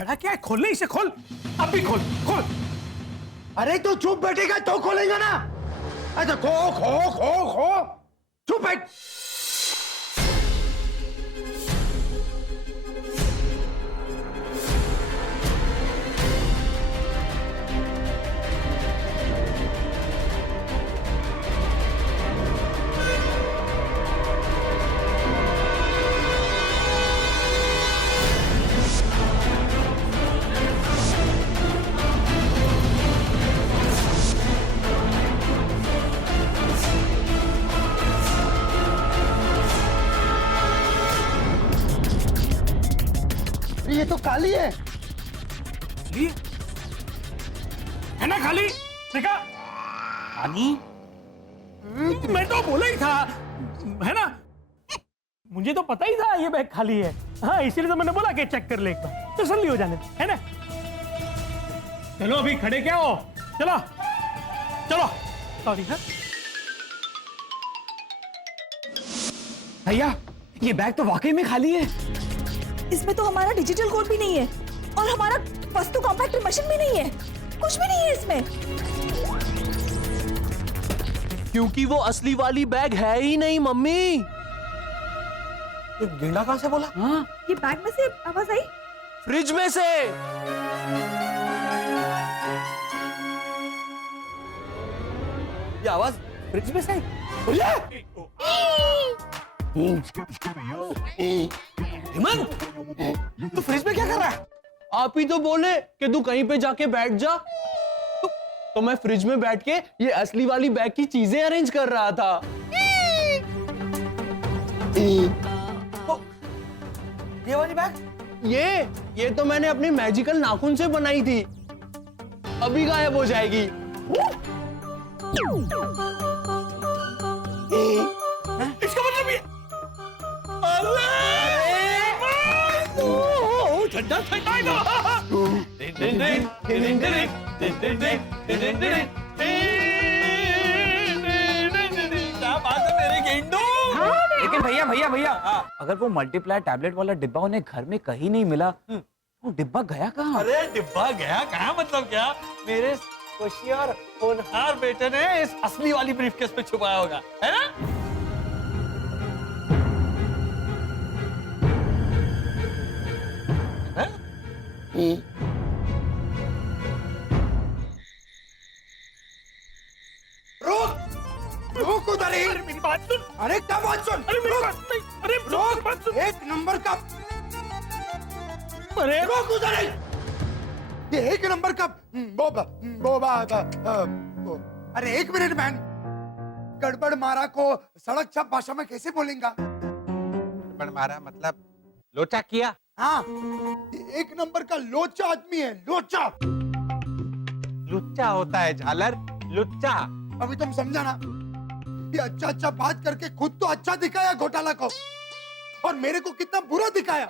खड़ा क्या है? खोल इसे, खोल अब भी खोल खोल। अरे तो चुप बैठेगा तो खोलेगा ना। अच्छा खो खो खो खो, चुप बैठ। ये तो काली है। खाली है ना? खाली देखा? खाली? मैं तो बोला ही था, है ना? मुझे तो पता ही था ये बैग खाली है। हाँ, इसीलिए तो मैंने बोला कि चेक कर ले एक बार, तसल्ली हो जाने, है ना? चलो अभी खड़े क्या हो, चलो चलो। सॉरी। हाँ भैया, ये बैग तो वाकई में खाली है। इसमें तो हमारा डिजिटल कोड भी नहीं है और हमारा वस्तु कॉम्पैक्टर मशीन भी नहीं है, कुछ भी नहीं है इसमें। क्योंकि वो असली वाली बैग है ही नहीं मम्मी। ये गेंडा कहां से बोला? हाँ, ये बैग में से आवाज आई। फ्रिज में से। ये आवाज फ्रिज में से आई। हेमंत, तू फ्रिज में क्या कर रहा है? आप ही तो बोले कि तू कहीं पे जाके बैठ जा, तो मैं फ्रिज में बैठ के ये असली वाली बैग की चीजें अरेंज कर रहा था। ये वाली बैग? ये तो मैंने अपनी मैजिकल नाखून से बनाई थी, अभी गायब हो जाएगी। इसका मतलब ये ठंडा ठंडा क्या बात है मेरे गेंडू। लेकिन भैया भैया भैया, अगर वो मल्टीप्लाई टैबलेट वाला डिब्बा उन्हें घर में कहीं नहीं मिला, वो डिब्बा गया कहाँ? अरे डिब्बा गया कहाँ मतलब क्या? मेरे होशियार होनहार बेटे ने इस असली वाली ब्रीफकेस पे छुपाया होगा, है ना? रुक उधर ही। अरे मेरी बात सुन। अरे क्या बात सुन? अरे मेरी बात नहीं। अरे रुक, बात सुन। एक नंबर का। अरे रुक उधर ही। ये एक नंबर का अरे एक मिनट मैन, गड़बड़ मारा को सड़क छप भाषा में कैसे बोलेंगा? गड़बड़ मारा मतलब लोचा किया। हाँ, ये एक नंबर का लोचा आदमी है, लोचा। लुच्चा होता है झालर, लुच्चा। अभी तुम समझा ना? ये अच्छा अच्छा बात करके खुद तो अच्छा दिखाया घोटाला को, और मेरे को कितना बुरा दिखाया।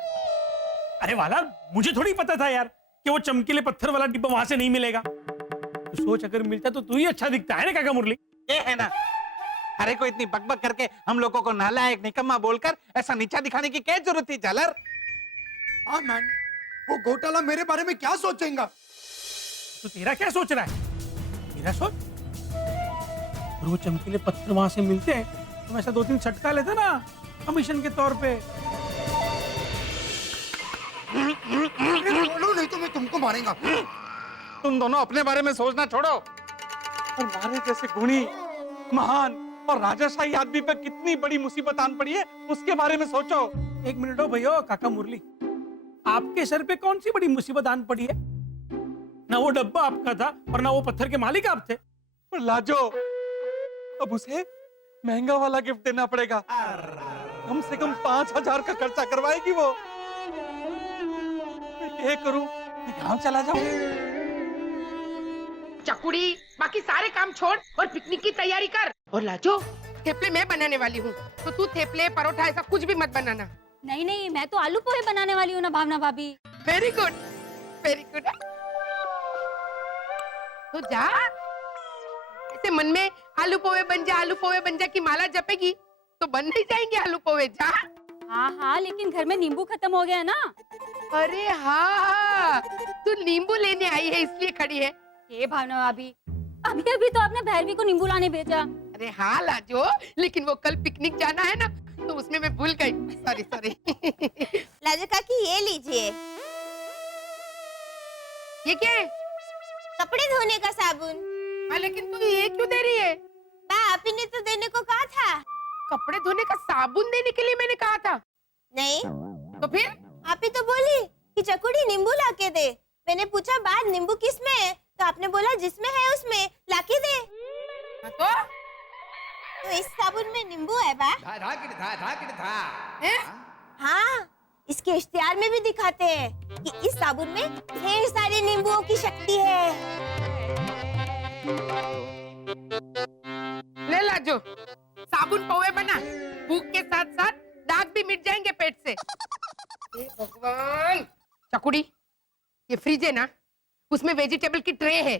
अरे वाला, मुझे थोड़ी पता था यार कि वो चमकीले पत्थर वाला डिब्बा वहां से नहीं मिलेगा। तो सोच, अगर मिलता तो तू ही अच्छा दिखता है ना काका मुरली। ये है ना, अरे को इतनी बकबक करके हम लोगों को नालायक निकम्मा बोलकर ऐसा नीचा दिखाने की क्या जरूरत थी झालर? हाँ मैन, वो घोटाला मेरे बारे में क्या सोचेगा? तो तेरा क्या सोच रहा है? तेरा सोच। और वो चमकीले पत्थर वहां से मिलते हैं तो ऐसा 2-3 छटका लेते ना कमीशन के तौर पे। बोलो नहीं तो मैं तुमको मारेगा। तुम दोनों अपने बारे में सोचना छोड़ो और मारे जैसे गुणी, महान और राजाशाही आदमी पे कितनी बड़ी मुसीबत आन पड़ी है उसके बारे में सोचो। एक मिनट हो भैया काका मुरली, आपके सर पे कौन सी बड़ी मुसीबत आन पड़ी है? ना वो डब्बा आपका था और ना वो पत्थर के मालिक आप थे। पर लाजो, अब उसे महंगा वाला गिफ्ट देना पड़ेगा। कम से कम 5,000 का खर्चा करवाएगी वो। मैं ये करूं कि गांव चला जाऊं? चकुड़ी, बाकी सारे काम छोड़ और पिकनिक की तैयारी कर। और लाजो, थेपले मैं बनाने वाली हूँ, तो तू थेपले परोठा ऐसा कुछ भी मत बनाना। नहीं नहीं, मैं तो आलू पोहे बनाने वाली हूँ ना भावना भाभी। Very good, very good. तो जा, ऐसे मन में आलू पोहे बन जा की माला जपेगी तो बन नहीं जाएंगे आलू पोहे। जा। हाँ हाँ, लेकिन घर में नींबू खत्म हो गया ना। अरे हाँ, तू नींबू लेने आई है इसलिए खड़ी है। ये भावना भाभी, अभी अभी तो आपने भैरवी को नींबू लाने भेजा। अरे हाँ लाजो, लेकिन वो कल पिकनिक जाना है ना, तो उसमें मैं भूल गई। Sorry sorry. लाजो काकी ये लीजिए, ये क्या है? कपड़े धोने का साबुन। हाँ, लेकिन तू ये क्यों दे रही है? आप ही ने तो देने को कहा था। कपड़े धोने का साबुन देने के लिए मैंने कहा था। नहीं तो फिर? आप ही तो बोली कि चकुड़ी नींबू लाके दे। मैंने पूछा बाद नींबू किस में है, तो आपने बोला जिसमें है उसमें लाके दे। हाँ, तो इस साबुन में नींबू है बा? हैं? हाँ, इसके इश्तिहार में भी दिखाते हैं कि इस साबुन में ढेर सारे नींबुओं की शक्ति है। ले लाजो, साबुन पौवे बना, भूख के साथ साथ दाग भी मिट जाएंगे पेट से। हे भगवान। चकुड़ी, ये फ्रिज है ना, उसमें वेजिटेबल की ट्रे है,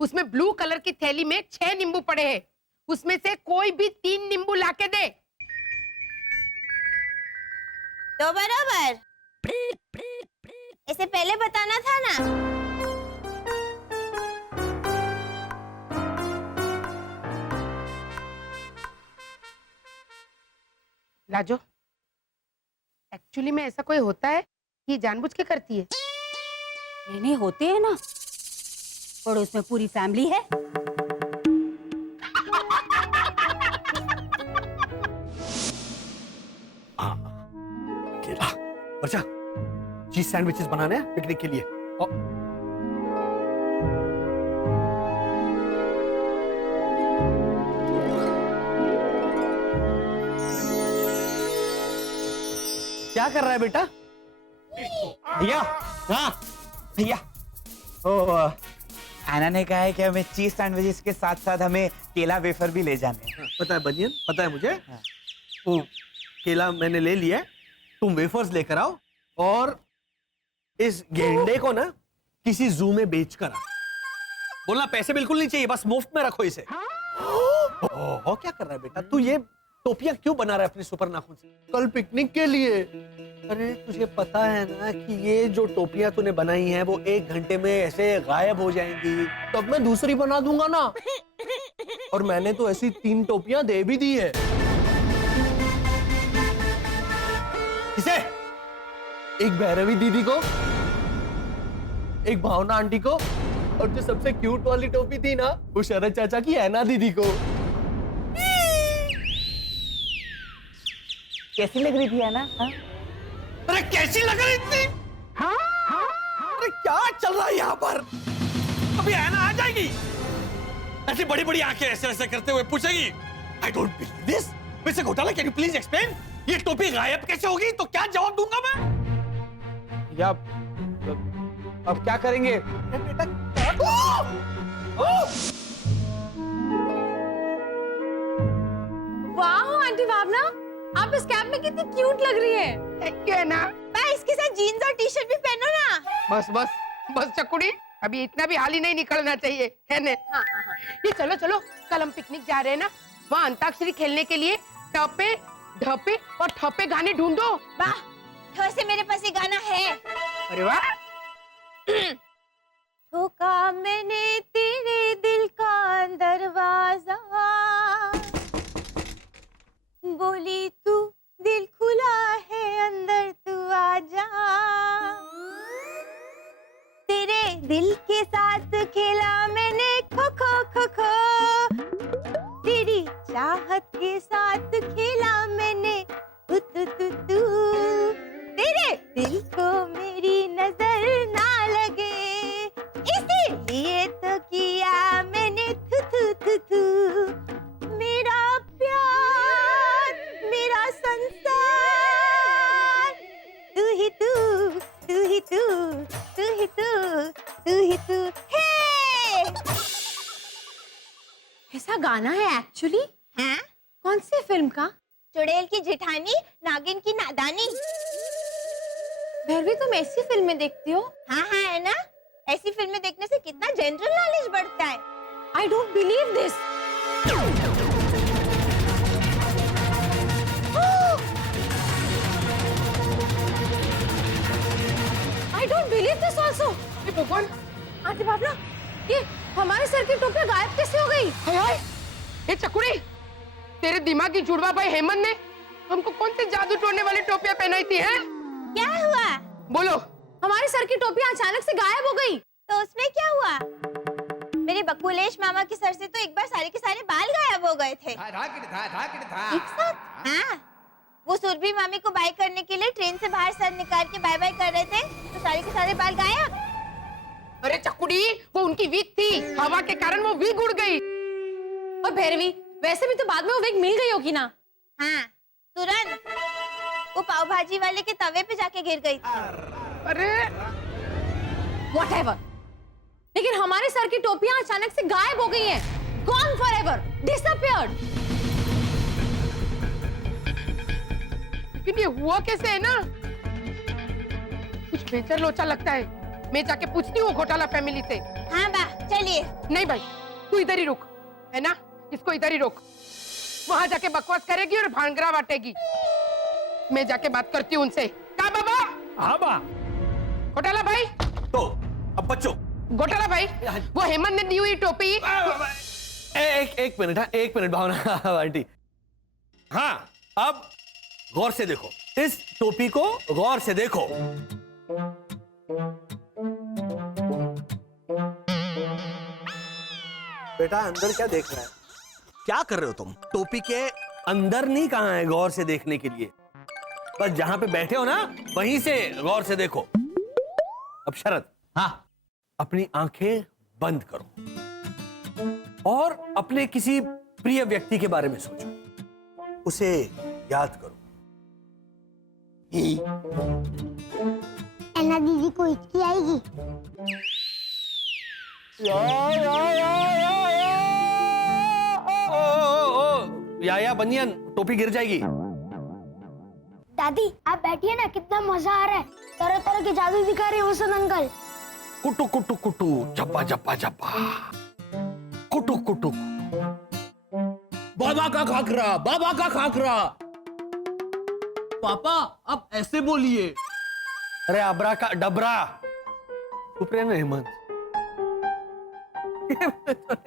उसमें ब्लू कलर की थैली में 6 नींबू पड़े हैं, उसमें से कोई भी 3 नींबू लाके दे। तो बराबर, इसे पहले बताना था ना। लाजो, एक्चुअली में ऐसा कोई होता है, ये जानबूझ के करती है। नहीं होते हैं ना, पड़ोस में पूरी फैमिली है। केला, वर्षा, चीज सैंडविचेस बनाने हैं पिकनिक के लिए। क्या कर रहा है बेटा? भैया, हाँ भैया, ओ एना ने कहा है कि हमें चीज सैंडविचेस के साथ साथ हमें केला वेफर भी ले जाने हैं। पता है बनियन, पता है मुझे। वो केला मैंने ले लिया है, तुम वेफर्स लेकर आओ और इस गेंडे को ना किसी जू में बेच कर आओ। बोलना पैसे बिल्कुल नहीं चाहिए, बस मुफ्त में रखो इसे। ओह, क्या कर रहा है बेटा तू? ये टोपियां क्यों बना रहा है अपने सुपर नाखून से? कल पिकनिक के लिए। अरे तुझे पता है ना कि ये जो टोपियां तूने बनाई हैं वो 1 घंटे में ऐसे गायब हो जाएंगी। तब मैं दूसरी बना दूंगा ना। और मैंने तो ऐसी 3 टोपियां दे भी दी है। किसे? एक भैरवी दीदी को, एक भावना आंटी को, और जो सबसे क्यूट वाली टोपी थी ना, वो शरद चाचा की ऐना दीदी को। कैसी लग रही थी है ना? हाँ? अरे कैसी लग रही थी? अरे क्या चल रहा है यहाँ पर? अभी है ना आ जाएगी, ऐसी बड़ी बड़ी आंखें ऐसे ऐसे करते हुए पूछेगी, I don't believe this mister घोटाला, कैन यू प्लीज एक्सप्लेन? ये टोपी गायब कैसे होगी? तो क्या जवाब दूंगा मैं? या अब क्या करेंगे? बेटा वाह आंटी भावना, आप इस कैप में कितनी क्यूट लग रही है। थैंक यू है ना। बा, इसके साथ जीन्स और टी-शर्ट भी पहनो ना। बस बस बस चकुड़ी, अभी इतना भी हाल ही नहीं निकलना चाहिए, है ना? हाँ, हाँ, हाँ। ये चलो चलो, कल हम पिकनिक जा रहे हैं ना, वहाँ अंताक्षरी खेलने के लिए टपे ढपे और ठपे गाने ढूंढो। वाह, ठो से मेरे पास ये गाना है। अरे वाह। ठोका मैंने तेरे दिल का दरवाजा, बोली तू दिल खुला है अंदर तू आजा, तेरे दिल के साथ खेला मैंने खो खो खो खो, तेरी चाहत के साथ खेला मैंने तू तू तू तू, तेरे दिल को मेरी नजर ना लगे, इसीलिए तो किया मैंने थू थू थू थू, मेरा प्यार मेरा संसार, तू ही तू तू ही तू तू ही तू तू ही तू। हे, ऐसा गाना है एक्चुअली? हाँ? कौन सी फिल्म का? चुड़ैल की जेठानी नागिन की नादानी। भैरवी, तुम ऐसी फिल्में देखती हो? हाँ हाँ, है ना? ऐसी फिल्में देखने से कितना जनरल नॉलेज बढ़ता है। आई don't believe this. I don't believe this also. ये भगवान, आंटी बाबला, ये हमारे सर की टोपी गायब कैसे हो गई? हाय हाय, ये चकुड़ी, तेरे दिमागी जुड़वा भाई हेमंत ने हमको कौन सी जादू टोड़ने वाली टोपियां पहनाई थी हैं? क्या हुआ? बोलो। हमारे सर की टोपी अचानक से गायब हो गई। तो उसमें क्या हुआ? मेरे बकुलेश मामा के सर से तो एक बार सारे के सारे बाल गायब हो गए थे। एक साथ? हाँ। वो सुरभि मामी को बाय करने के लिए ट्रेन से बाहर सर निकाल के बाय बाय कर रहे थे, तो सारे के सारे बाल गायब। अरे चकुड़ी, वो उनकी वीक थी, हवा के कारण वो वीक उड़ गई। और भैरवी, वैसे भी तो बाद में वो विग मिल गई होगी ना? हाँ, तुरंत। वो पाव भाजी वाले के तवे पे जाके गिर गई थी। अरे Whatever. लेकिन हमारे सर की टोपियां अचानक से गायब हो गई हैं। Gone forever. Disappeared. लेकिन ये हुआ कैसे है ना? कुछ बेचर लोचा लगता है। मैं जाके पूछती हूँ घोटाला फैमिली से। हाँ बा, चलिए। नहीं भाई, तू इधर ही रुक, है ना? इसको इधर ही रोक। वहां जाके बकवास करेगी और भांगरा बांटेगी। मैं जाके बात करती हूँ उनसे। का बाबा? हाँ बा। घोटाला भाई। तो अब बच्चों, घोटाला भाई, वो हेमंत ने दी हुई टोपी। एक मिनट, हाँ, एक मिनट भावना आंटी। हाँ, अब गौर से देखो, इस टोपी को गौर से देखो। बेटा अंदर क्या देख रहा है? क्या कर रहे हो तुम? टोपी के अंदर नहीं, कहाँ है गौर से देखने के लिए? बस जहां पे बैठे हो ना, वहीं से गौर से देखो। अब शरद, हाँ, अपनी आंखें बंद करो और अपने किसी प्रिय व्यक्ति के बारे में सोचो, उसे याद करो। ऐना दीदी को हिचकी आएगी। या बनियन, टोपी गिर जाएगी। दादी, आप बैठिए ना, कितना मजा आ रहा है। तरह तरह के जादू दिखा रहे हैं वसंत अंकल। कुटु कुटु कुटु, जप्पा जप्पा जप्पा, कुटु कुटु। बाबा का खाकरा, बाबा का खाकरा। पापा, आप ऐसे बोलिए। अरे अबरा का डबरा। चुप रहे ना हेमंत।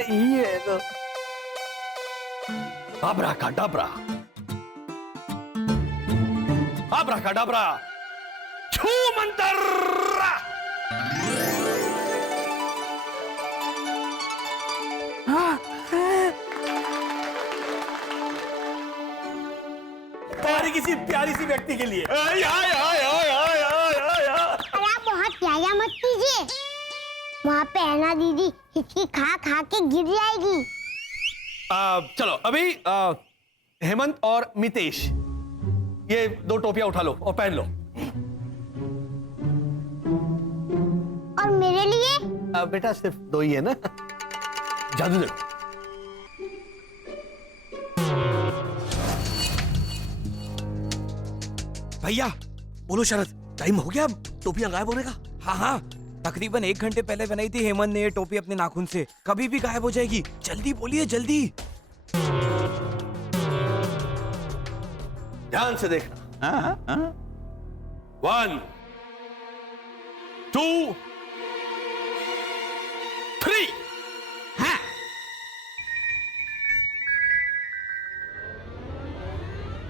ये है तो अबरा का डबरा, अबरा का डबरा, छू मंतर। तुम्हारी किसी प्यारी सी व्यक्ति के लिए। अरे आप बहुत प्यारा मत कीजिए, वहाँ पे ऐना दीदी हिचकी खा खा के गिर जाएगी। चलो अभी हेमंत और मितेश, ये दो टोपियां उठा लो और पहन लो। और मेरे लिए? बेटा सिर्फ दो ही है ना। जादू देखो। भैया बोलो शरद, टाइम हो गया अब टोपियां गायब होने का? हाँ हाँ, तकरीबन 1 घंटे पहले बनाई थी हेमंत ने ये टोपी अपने नाखून से, कभी भी गायब हो जाएगी। जल्दी बोलिए, जल्दी। ध्यान से देखना। 1 2 3। हाँ।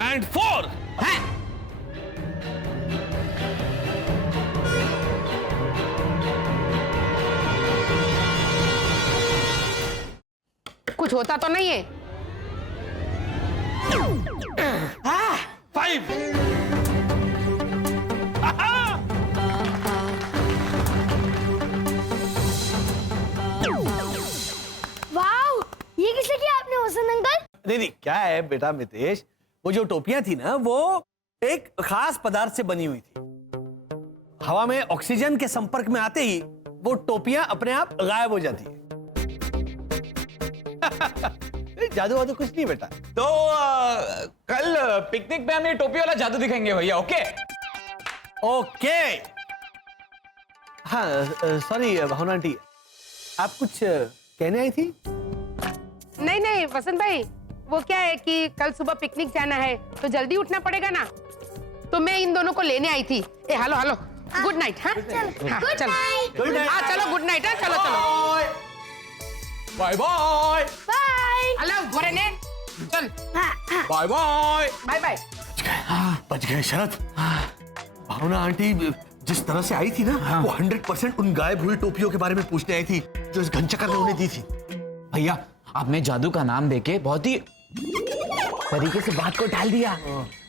एंड 4। हाँ। कुछ होता तो नहीं है? 5। वाओ, ये किसे किया आपने वसंत अंकल? नहीं, क्या है बेटा मितेश, वो जो टोपियां थी ना, वो एक खास पदार्थ से बनी हुई थी। हवा में ऑक्सीजन के संपर्क में आते ही वो टोपियां अपने आप गायब हो जाती है। जादू वादू कुछ नहीं बेटा। तो कल पिकनिक पे हम ये टोपी वाला जादू दिखाएंगे भैया। Okay okay. हाँ सॉरी भावना आंटी, आप कुछ कहने आई थी? नहीं नहीं वसंत भाई, वो क्या है कि कल सुबह पिकनिक जाना है तो जल्दी उठना पड़ेगा ना, तो मैं इन दोनों को लेने आई थी। ए हेलो हेलो, गुड नाइट। हाँ हाँ चलो हाँ चलो गुड नाइट। हाँ चलो चलो बाय बाय बाय हेलो गोरेने चल बाय बाय बाय बाय। बच गए शरद। भावना आंटी जिस तरह से आई थी ना, वो 100% उन गायब हुई टोपियों के बारे में पूछने आई थी जो इस घनचक्कर ने उन्हें दी थी। भैया आपने जादू का नाम देके बहुत ही तरीके से बात को टाल दिया।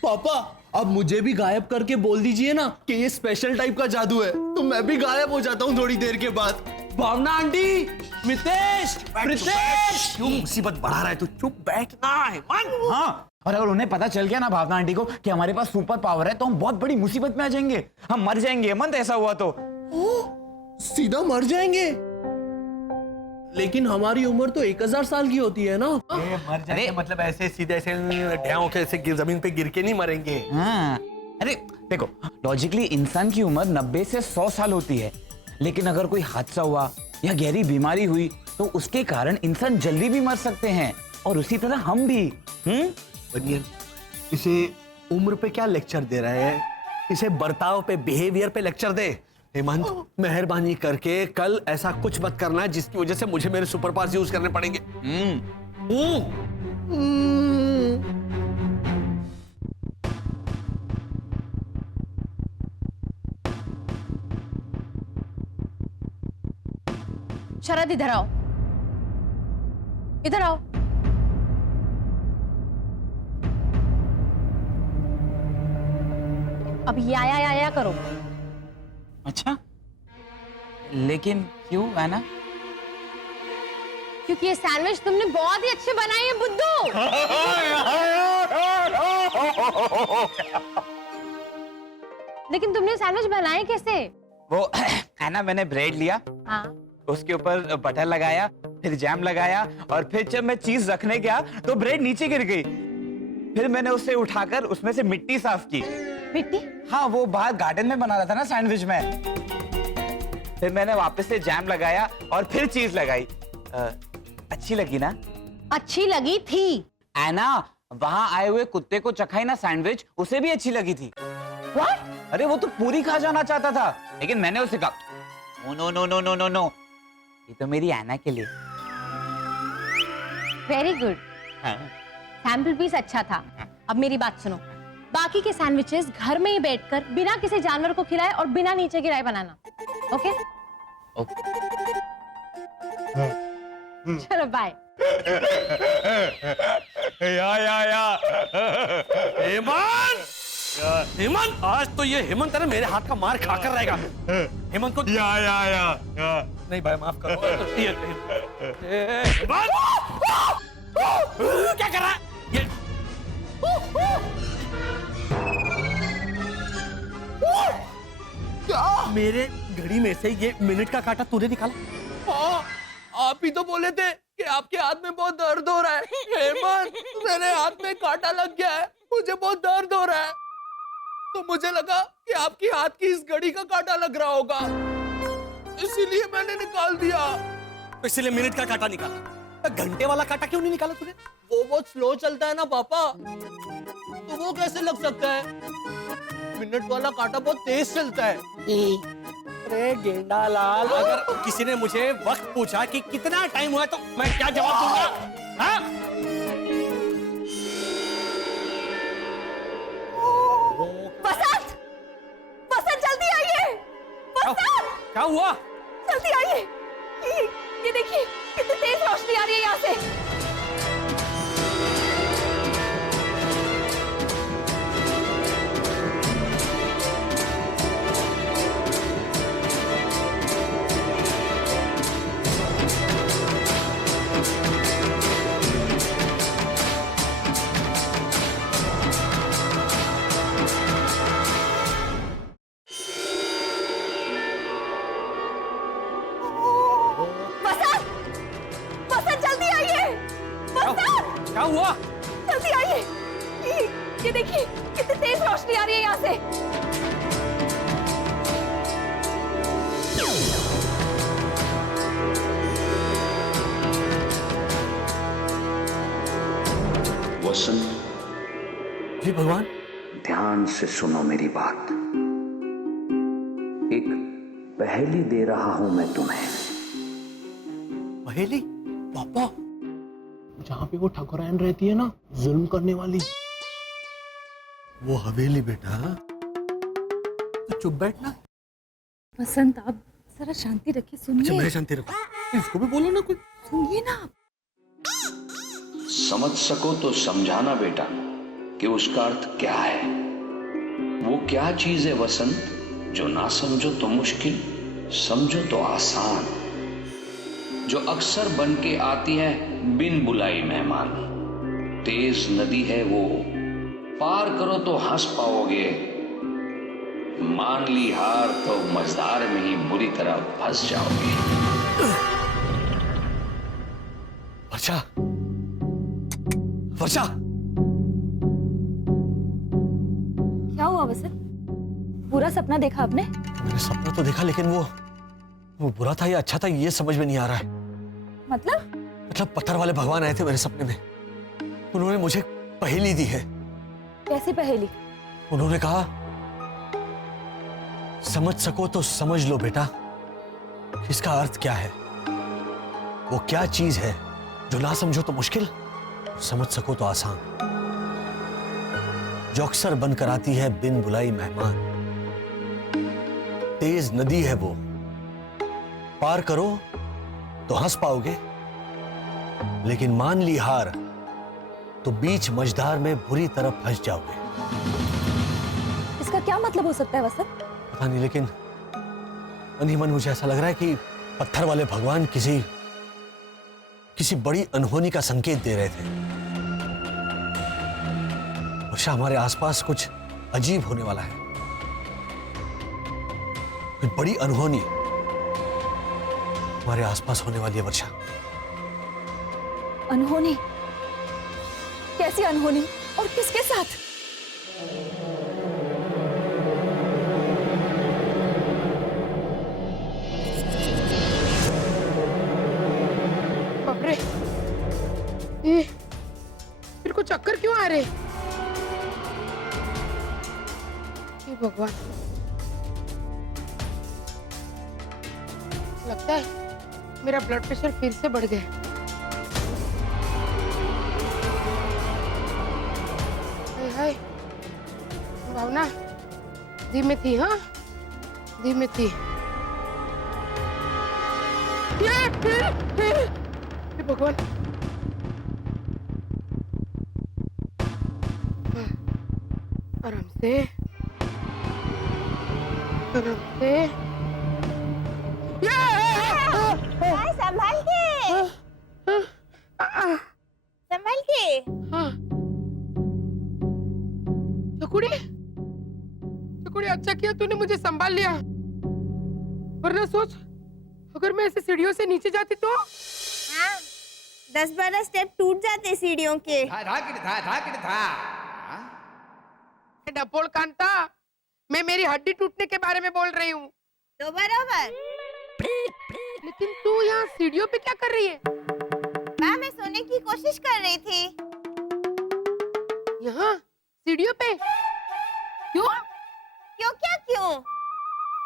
पापा अब मुझे भी गायब करके बोल दीजिए ना कि ये स्पेशल टाइप का जादू है, तो मैं भी गायब हो जाता हूँ थोड़ी देर के बाद। भावना आंटी, मितेश, प्रितेश, क्यों मुसीबत बढ़ा रहा है? तू चुप बैठना है मन। हाँ, और अगर उन्हें पता चल गया ना भावना आंटी को कि हमारे पास सुपर पावर है, तो हम बहुत बड़ी मुसीबत में आ जाएंगे। हम मर जाएंगे हेमंत, ऐसा हुआ तो। सीधा मर जाएंगे? लेकिन हमारी उम्र तो 1000 साल की होती है ना। मर जाएंगे मतलब ऐसे सीधे ऐसे ढेउ के ऐसे जमीन पे गिर के नहीं मरेंगे। हाँ, अरे देखो लॉजिकली इंसान की उम्र 90 से 100 साल होती है, लेकिन अगर कोई हादसा हुआ या गहरी बीमारी हुई तो उसके कारण इंसान जल्दी भी मर सकते हैं, और उसी तरह हम भी। बनियन इसे उम्र पे क्या लेक्चर दे रहा है? इसे बर्ताव पे, बिहेवियर पे लेक्चर दे। हेमंत मेहरबानी करके कल ऐसा कुछ मत करना जिसकी वजह से मुझे मेरे सुपर पावर्स यूज करने पड़ेंगे। शरद इधर आओ, इधर आओ। अब या करो। अच्छा, लेकिन क्यों है ना? क्योंकि ये सैंडविच तुमने बहुत ही अच्छे बनाए हैं बुद्धू। लेकिन तुमने सैंडविच बनाए कैसे? वो है ना, मैंने ब्रेड लिया, हाँ उसके ऊपर बटर लगाया, फिर जैम लगाया, और फिर जब मैं चीज रखने गया तो ब्रेड नीचे गिर गई। फिर मैंने उसे उठाकर उसमें से मिट्टी साफ की। मिट्टी? हाँ, वो बाहर गार्डन में बना रहा था ना सैंडविच में। फिर मैंने वापस से जैम लगाया और फिर चीज लगाई। अच्छी लगी ना? अच्छी लगी थी। ऐना, वहां आए हुए कुत्ते को चखाई ना सैंडविच, उसे भी अच्छी लगी थी। What? अरे वो तो पूरी खा जाना चाहता था, लेकिन मैंने उसे कहा no no no no no no, ये तो मेरी ऐना के लिए। Very good. सैंपल पीस अच्छा था। अब मेरी बात सुनो, बाकी के सैंडविचेस घर में ही बैठकर बिना किसी जानवर को खिलाए और बिना नीचे गिराए बनाना। ओके? चलो बाय। हेमंत, हेमंत, आज तो ये हेमंत है ना मेरे हाथ का मार खाकर रहेगा। हेमंत को नहीं भाई माफ करो। हेमंत, क्या कर रहा है ये? मेरे घड़ी में से ये मिनट का कांटा तूने निकाला? आप ही तो बोले थे कि आपके हाथ में बहुत दर्द हो रहा है। हेमंत, मेरे हाथ में कांटा लग गया है, मुझे बहुत दर्द हो रहा है, तो मुझे लगा कि आपकी हाथ की इस घड़ी का कांटा लग रहा होगा, इसीलिए मैंने निकाल दिया। इसलिए मिनट का कांटा निकाला, घंटे वाला कांटा क्यों नहीं निकाला तूने? वो बहुत स्लो चलता है ना पापा, तो वो कैसे लग सकता है? मिनट वाला कांटा बहुत तेज चलता है। अरे गेंडा लाल, अगर किसी ने मुझे वक्त पूछा कि कितना टाइम हुआ तो मैं क्या जवाब दूंगा? हाँ? बसंत, बसंत जल्दी आइए। बसंत, क्या हुआ? जल्दी आइए। ये देखिए कितनी तेज रोशनी आ रही है यहाँ से। क्या हुआ? जल्दी आइए। ये देखिए कितनी तेज रोशनी आ रही है यहाँ से। वसंत जी भगवान। ध्यान से सुनो मेरी बात। एक पहेली दे रहा हूं मैं तुम्हें। पहेली? पापा, जहाँ पे वो ठाकुरायन रहती है ना, जुल्म करने वाली, वो हवेली बेटा, तो चुप बैठना। वसंत, आप जरा शांति रखिए, अच्छा मैं सुनिए। शांति रखूं, इसको भी बोलो ना कुछ। सुनिए ना। समझ सको तो समझाना बेटा कि उसका अर्थ क्या है। वो क्या चीज है वसंत, जो ना समझो तो मुश्किल, समझो तो आसान, जो अक्सर बन के आती है बिन बुलाई मेहमान। तेज नदी है वो, पार करो तो हंस पाओगे, मान ली हार तो मझधार में ही बुरी तरह फंस जाओगे। वर्षा, वर्षा, क्या हुआ वसंत? पूरा सपना देखा आपने? मैंने सपना तो देखा, लेकिन वो बुरा था या अच्छा था ये समझ में नहीं आ रहा है। मतलब पत्थर वाले भगवान आए थे मेरे सपने में। उन्होंने मुझे पहेली दी है। कैसी पहेली? उन्होंने कहा, समझ सको तो समझ लो बेटा, इसका अर्थ क्या है। वो क्या चीज है जो ना समझो तो मुश्किल, समझ सको तो आसान, जो अक्सर बनकर आती है बिन बुलाई मेहमान। तेज नदी है वो, पार करो तो हंस पाओगे, लेकिन मान ली हार तो बीच मझधार में बुरी तरह फंस जाओगे। इसका क्या मतलब हो सकता है वसंत? पता नहीं, लेकिन मन ही मन मुझे ऐसा लग रहा है कि पत्थर वाले भगवान किसी बड़ी अनहोनी का संकेत दे रहे थे। वर्षा, हमारे आसपास कुछ अजीब होने वाला है, कुछ बड़ी अनहोनी हमारे आसपास होने वाली है। वर्षा, अनहोनी? कैसी अनहोनी और किसके साथ? बाप रे, ये मेरे को चक्कर क्यों आ रहे? हे भगवान, लगता है मेरा ब्लड प्रेशर फिर से बढ़ गया। हाय भावना, धीमे थी, हाँ धीमे थी। हे भगवान, आराम से, आराम से। संभाल के, संभाल के। हाँ, चकुड़ी, चकुड़ी, अच्छा किया तूने मुझे संभाल लिया, वरना सोच अगर मैं ऐसे सीढ़ियों से नीचे जाती तो। हाँ, 10-12 स्टेप टूट जाते सीढ़ियों के। डपोल कांता, मैं मेरी हड्डी टूटने के बारे में बोल रही हूँ। तो बराबर। लेकिन तू यहाँ सीढ़ियों पे क्या कर रही है? मैं सोने की कोशिश कर रही थी। यहाँ सीढ़ियों पे? क्यों? क्यों क्या क्यों?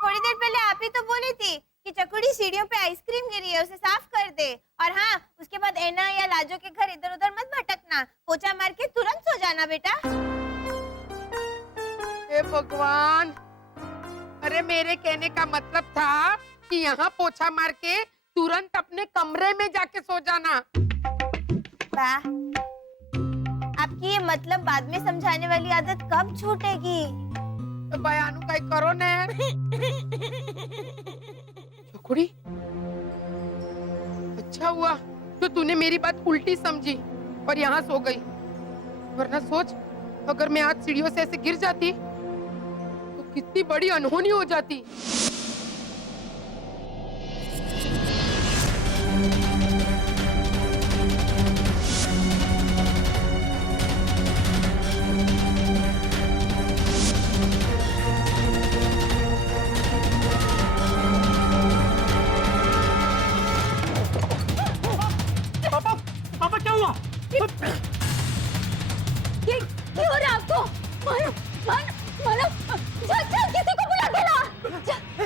थोड़ी देर पहले आप ही तो बोली थी कि चकुड़ी सीढ़ियों पे आइसक्रीम गिरी है, उसे साफ कर दे। और हाँ, उसके बाद ऐना या लाजो के घर इधर उधर मत भटकना, पोछा मार के तुरंत सो जाना बेटा। हे भगवान, अरे मेरे कहने का मतलब था कि यहाँ पोछा मार के तुरंत अपने कमरे में जाके सो जाना। आपकी ये मतलब बाद में समझाने वाली आदत कब छूटेगी? तो बयानू का करो ने। चकुड़ी, अच्छा हुआ तो तूने मेरी बात उल्टी समझी और यहाँ सो गई, वरना सोच अगर मैं आज सीढ़ियों से ऐसे गिर जाती तो कितनी बड़ी अनहोनी हो जाती। पापा क्या हुआ? ये हो रहा आपको? मानो, मानो, मानो, चल, चल, किसी को बुला के ला। चल,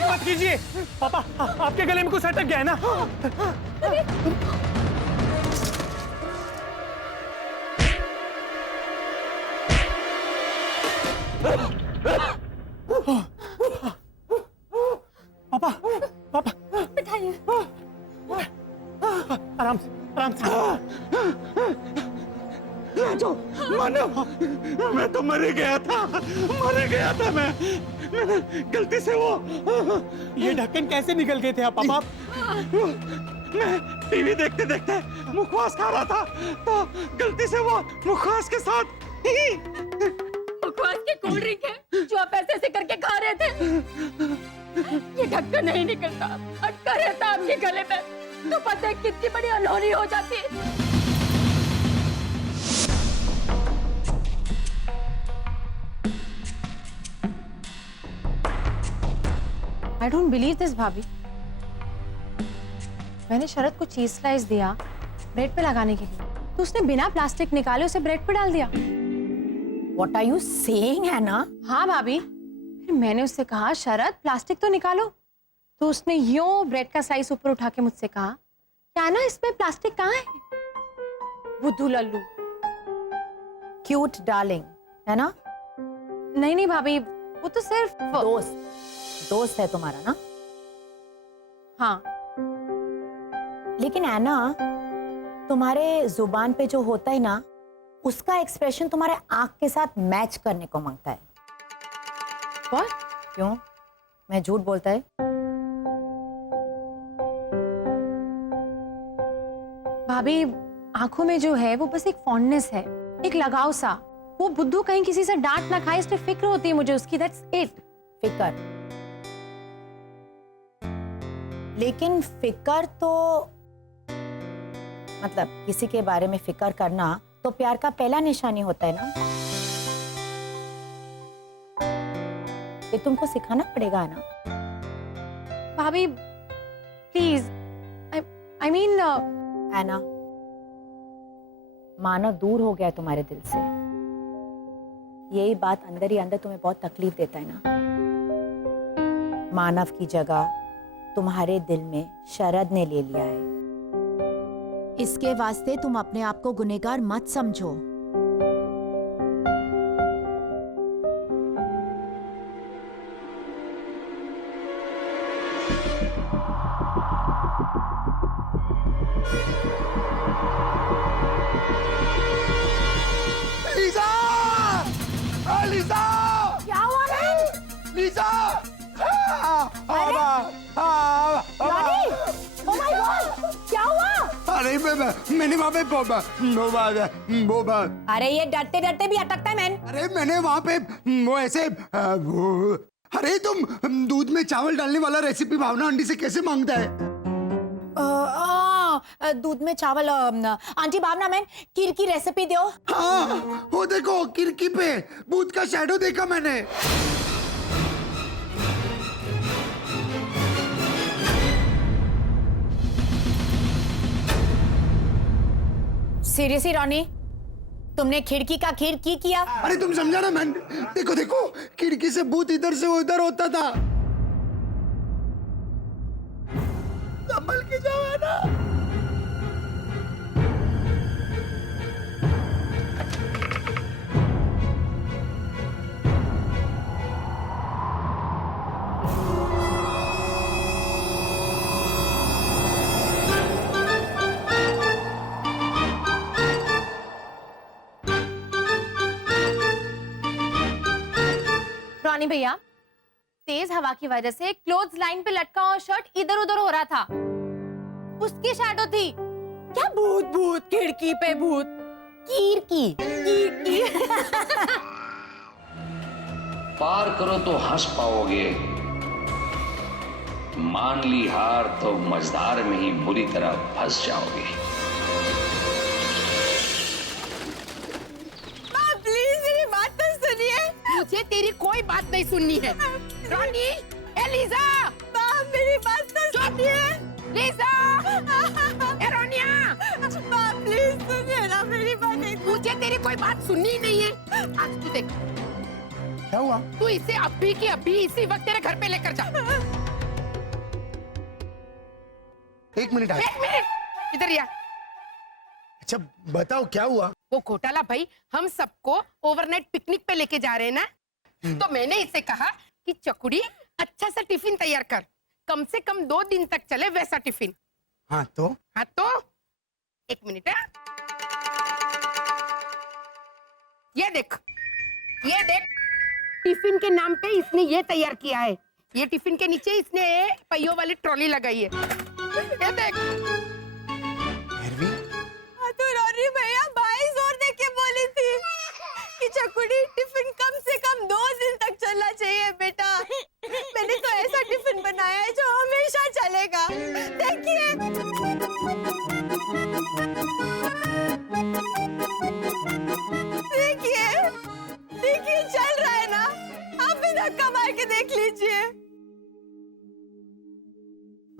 पैनिक मत कीजिए। पापा आपके गले में कुछ अटक गया है ना? पापा पापा बिठाइए। आराम से आराम से। राजू मानो मैं तो मर गया था मैंने गलती से वो ये ढक्कन कैसे निकल गए थे आप पापा? मैं टीवी देखते देखते मुखवास खा रहा था तो गलती से वो मुखवास के साथ मुखवास की कोल्ड ड्रिंक है जो आप ऐसे ऐसे करके खा रहे थे। ये ढक्कन नहीं निकलता, अटका रहता आपके गले में, तो पता है कितनी बड़ी अनहोनी हो जाती। I don't believe this, भाभी। मैंने शरद को चीज स्लाइस दिया ब्रेड पे लगाने के लिए, तो उसने बिना प्लास्टिक निकाले उसे ब्रेड पे डाल दिया। What are you saying, Hannah? हाँ भाभी। फिर मैंने उससे कहा शरद प्लास्टिक तो निकालो, तो उसने यूं ब्रेड का स्लाइस ऊपर उठा के मुझसे कहा क्या ना इसमें प्लास्टिक कहाँ है? बुद्धू लल्लू। Cute darling, है ना? नहीं भाभी, वो तो सिर्फ दोस्त है तुम्हारा ना? हाँ। लेकिन एना, तुम्हारे जुबान पे जो होता है ना, उसका एक्सप्रेशन तुम्हारे आंख के साथ मैच करने को मांगता है। What? क्यों? मैं झूठ बोलता है? भाभी आंखों में जो है वो बस एक फॉन्डनेस है, एक लगाव सा। वो बुद्धू कहीं किसी से डांट ना खाए इसलिए फिक्र होती है मुझे उसकी। That's it. फिकर। लेकिन फिकर तो मतलब किसी के बारे में फिकर करना तो प्यार का पहला निशानी होता है ना। ये तुमको सिखाना पड़ेगा ना। भाभी प्लीज, आई मीन एना, मानव दूर हो गया तुम्हारे दिल से। यही बात अंदर ही अंदर तुम्हें बहुत तकलीफ देता है ना। मानव की जगह तुम्हारे दिल में शरद ने ले लिया है। इसके वास्ते तुम अपने आप को गुनहगार मत समझो। लीजा! लीजा! क्या हुआ है? लीजा! Oh my God! क्या हुआ? अरे मैंने वहाँ पे अरे ये डरते डरते भी अटकता है मैन। अरे मैंने वहाँ पे वो ऐसे अरे तुम दूध में चावल डालने वाला रेसिपी भावना आंटी से कैसे मांगता है? दूध में चावल आंटी भावना मैन कीर की रेसिपी दो। हाँ वो देखो खिड़की पे भूत का शैडो देखा मैंने। सीरियसली रॉनी, तुमने खिड़की का खीर की किया? अरे तुम समझा ना मैन, देखो देखो खिड़की से भूत इधर से उधर होता था। संभल के जाओ है ना। रॉनी भैया, तेज हवा की वजह से क्लोथ्स लाइन पे लटका हुआ शर्ट इधर उधर हो रहा था, उसकी शैडो थी। क्या भूत भूत खिड़की पे भूत? कीर की पार करो तो हंस पाओगे, मान ली हार तो मझधार में ही बुरी तरह फंस जाओगे। प्लीज मेरी बात तो सुनिए। मुझे तेरी कोई बात नहीं सुननी है। रॉनी, एलिजा, मेरी बात तो सुनिए। लीजा, एरोनिया, प्लीज सुनिए ना मेरी बात। मुझे तेरी कोई बात सुननी ही नहीं है। आज तू देख क्या हुआ? तू इसे अभी की अभी इसी वक्त तेरे घर पे लेकर जा। एक मिनट आया। 1 मिनट इधर या। अच्छा बताओ क्या हुआ? वो घोटाला भाई हम सबको ओवरनाइट पिकनिक पे लेके जा रहे हैं ना, तो मैंने इससे कहा कि चकुड़ी अच्छा सा टिफिन तैयार कर, कम से कम 2 दिन तक चले वैसा टिफिन। हाँ तो 1 मिनट है। ये देख टिफिन के नाम पे इसने ये तैयार किया है। ये टिफिन के नीचे इसने पहियों वाली ट्रॉली लगाई है। ये देख। तो रोनी भैया भाई जोर दे के बोली थी कि चकुड़ी टिफिन कम से कम 2 दिन तक चलना चाहिए बेटा। मैंने तो ऐसा टिफिन बनाया है जो हमेशा चलेगा। देखिए देखिए चल रहा है ना, आप भी धक्का मार के देख लीजिए।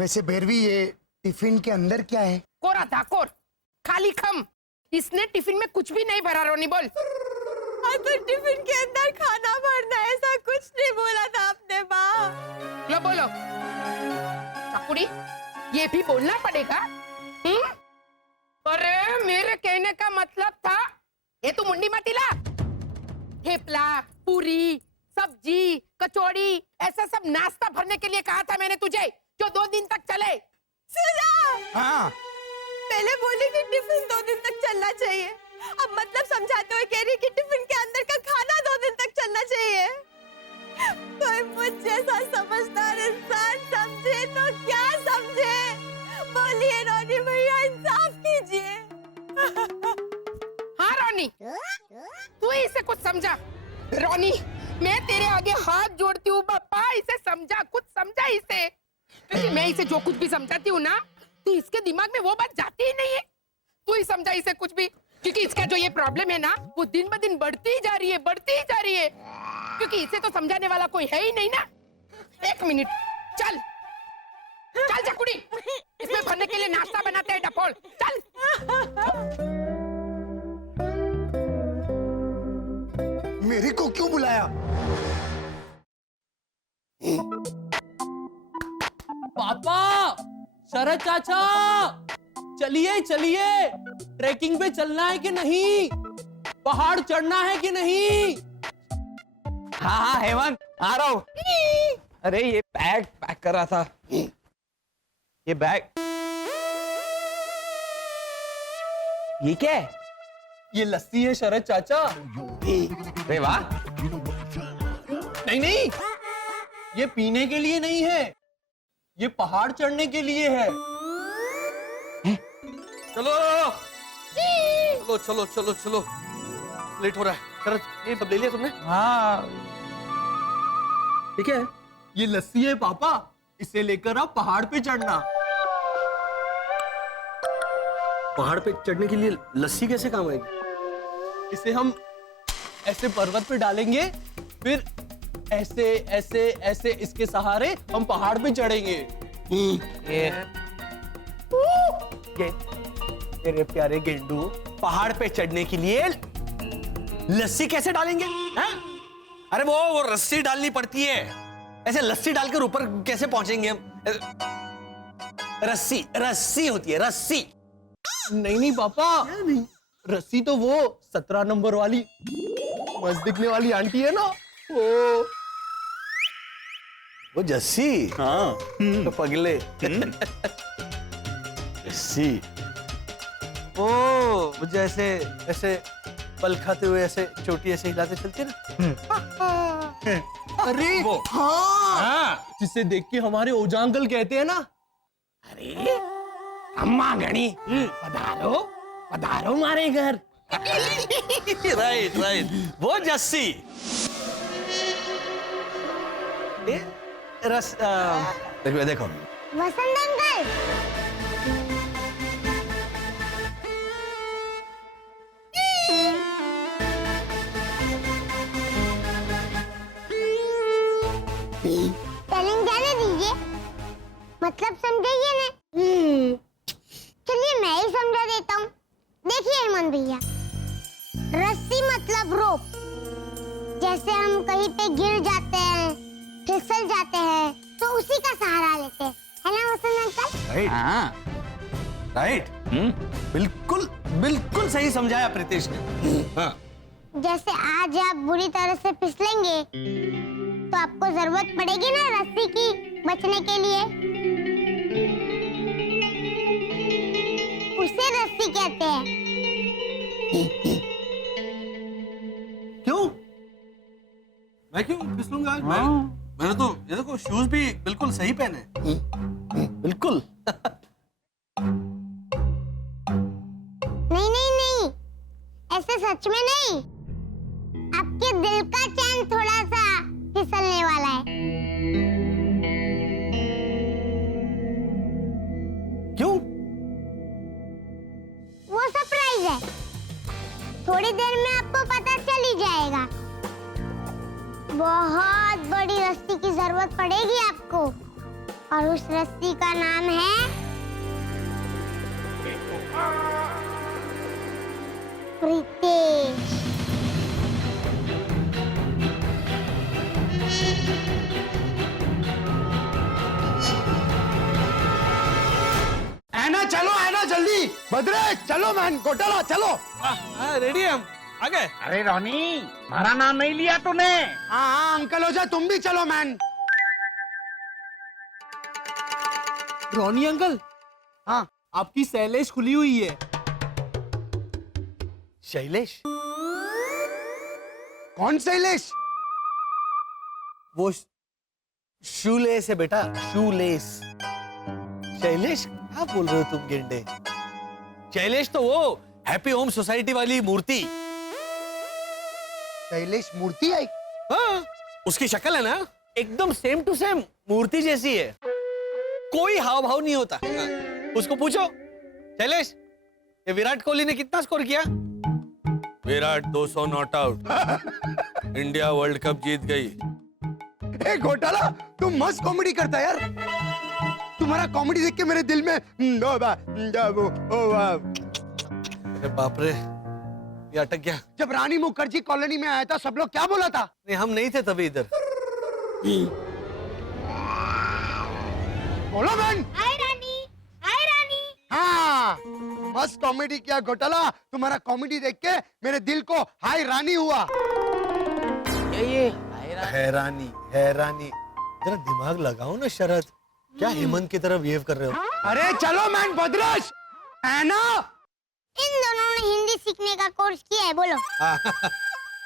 वैसे भैरवी ये टिफिन के अंदर क्या है? कोरा था कोर, खाली खम। इसने टिफिन में कुछ भी नहीं भरा। रोनी बोल। हाँ तो टिफिन के अंदर खाना भरना ऐसा कुछ नहीं बोला था आपने माँ। लो बोलो चकुड़ी, ये भी बोलना पड़ेगा। अरे मेरे कहने का मतलब था ये तू मुंडी मत हिला। थेपला, पूरी, सब्जी, कचौड़ी ऐसा सब नाश्ता भरने के लिए कहा था मैंने तुझे, जो 2 दिन तक चले। सुना? हाँ पहले बोली कि टिफिन 2 दिन तक चलना चाहिए, अब मतलब समझाते हुए कह रही कि टिफिन के अंदर का खाना 2 दिन तक चलना चाहिए। कोई मुझ जैसा समझदार इंसान समझे तो क्या समझे? बोलिए रोनी भैया, इंसाफ कीजिए। हाँ रोनी, तू इसे कुछ समझा। रोनी मैं तेरे आगे हाथ जोड़ती हूँ बापा, इसे समझा, कुछ समझा इसे। क्योंकि मैं इसे जो कुछ भी समझाती हूँ ना, तो इसके दिमाग में वो बात जाती ही नहीं है। तू ही समझा इसे कुछ भी, क्योंकि इसका जो ये प्रॉब्लम है ना, वो दिन ब दिन बढ़ती ही जा रही है। क्योंकि इसे तो समझाने वाला कोई है ही नहीं ना। 1 मिनट, चल चकुड़ी, इसमें भरने के लिए नाश्ता बनाते हैं डफोल, चल। मेरे को क्यों बुलाया? पापा, शरद चाचा, चलिए चलिए, ट्रैकिंग पे चलना है कि नहीं? पहाड़ चढ़ना है कि नहीं? हाँ हाँ हेमंत, आ रहा हूँ। अरे ये बैग पैक कर रहा था। ये बैग, ये क्या है? ये लस्सी है शरद चाचा। अरे वाह। नहीं, ये पीने के लिए नहीं है, ये पहाड़ चढ़ने के लिए है। चलो चलो चलो चलो, लेट हो रहा है। शरद, ये सब ले लिया तुमने? हाँ, ठीक है। ये लस्सी है पापा, इसे लेकर आप पहाड़ पे चढ़ना। पहाड़ पे चढ़ने के लिए लस्सी कैसे काम आएगी? इसे हम ऐसे पर्वत पे डालेंगे, फिर ऐसे ऐसे ऐसे इसके सहारे हम पहाड़ पे चढ़ेंगे। ये तेरे प्यारे गेंडू, पहाड़ पे चढ़ने के लिए लस्सी कैसे डालेंगे? हैं? अरे वो रस्सी डालनी पड़ती है। ऐसे लस्सी डालकर ऊपर कैसे पहुंचेंगे हम? रस्सी होती है, रस्सी। नहीं पापा, रस्सी तो वो 17 नंबर वाली मस्त दिखने वाली आंटी है ना, वो जस्सी। हाँ तो पगले। जस्सी ओ, मुझे ऐसे ऐसे पल खाते हुए ऐसे चोटी ऐसे हिलाते चलते ना। अरे वो। हाँ, जिसे देख के हमारे ओझा अंकल कहते हैं ना, अरे अम्मा गणी, पधारो पधारो मारे घर। राइट राइट, वो जस्सी। देखो देखो, वसंत अंकल, स्पेलिंग जाने दीजिए, मतलब समझाइए ना। चलिए मैं ही समझा देता हूँ। देखिए हेमंत भैया, रस्सी मतलब रोप। जैसे हम कहीं पे गिर जाते हैं, फिसल जाते हैं, तो उसी का सहारा लेते हैं, है ना वसंत अंकल? हाँ राइट। बिल्कुल बिल्कुल सही समझाया प्रीतेश ने। हाँ। जैसे आज आप बुरी तरह से फिसलेंगे तो आपको जरूरत पड़ेगी ना रस्सी की बचने के लिए। उसे रस्सी कहते हैं। क्यों? मैं क्यों फिसलूंगा आज? मैंने तो ये देखो शूज भी बिल्कुल सही पहने। बिल्कुल। नहीं, ऐसे सच में नहीं। आपके दिल का चैन थोड़ा सा फिसलने वाला है। क्यों? वो सरप्राइज है। थोड़ी देर में आपको पता चल ही जाएगा। बहुत बड़ी रस्सी की जरूरत पड़ेगी आपको, और उस रस्सी का नाम है प्रीतेश। ऐना चलो, ऐना जल्दी। भद्रे चलो मैन, घोटाला चलो। रेडी हम आ गए। अरे रोनी, हमारा नाम नहीं लिया तूने। हाँ अंकल हो जा, तुम भी चलो मैन। रोनी अंकल, हाँ आपकी शैलेश खुली हुई है। शैलेश? कौन शैलेश? वो शूलेस है बेटा, शूलेस। शैलेश क्या बोल रहे हो तुम गेंडे? शैलेश तो वो हैप्पी होम सोसाइटी वाली मूर्ति। शैलेश मूर्ति आई? हाँ, उसकी शक्ल है ना एकदम सेम टू सेम मूर्ति जैसी है। कोई हाव भाव नहीं होता। हाँ, उसको पूछो, शैलेश ये विराट कोहली ने कितना स्कोर किया? Virat 200 not out. India world cup जीत गई। ए घोटाला, तुम मस्त कॉमेडी करता है यार। तुम्हारा कॉमेडी देख के मेरे दिल में अरे बाप रे, ये अटक गया। जब रानी मुखर्जी कॉलोनी में आया था सब लोग क्या बोला था? नहीं, हम नहीं थे तभी इधर। बोलो मैन। हाय रानी, हाय रानी। हाँ मस्त कॉमेडी किया घोटाला। तुम्हारा कॉमेडी देख के मेरे दिल को हाय रानी हुआ। हैरानी हैरानी। जरा दिमाग लगाओ ना शरद, क्या हेमंत की तरह बिहेव कर रहे हो? अरे चलो मैन भद्रश। ऐना, इन दोनों ने हिंदी सीखने का कोर्स किया है, बोलो।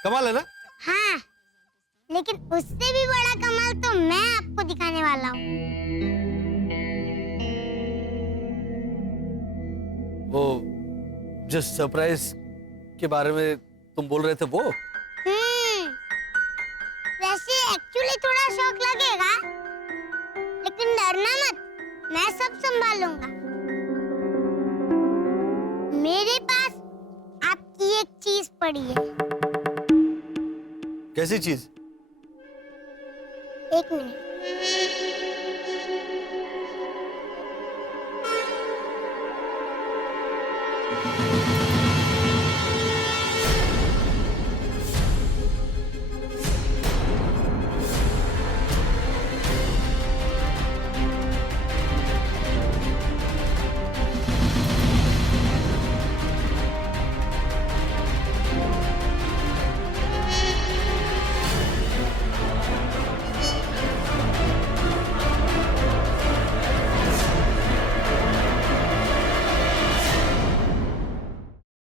कमाल है ना? हाँ, लेकिन उससे भी बड़ा कमाल तो मैं आपको दिखाने वाला हूँ। वो जिस सरप्राइज के बारे में तुम बोल रहे थे वो? वैसे एक्चुअली थोड़ा शौक लगेगा, लेकिन डरना मत, मैं सब संभालूंगा। मेरे पास आपकी एक चीज पड़ी है। कैसी चीज? एक मिनट।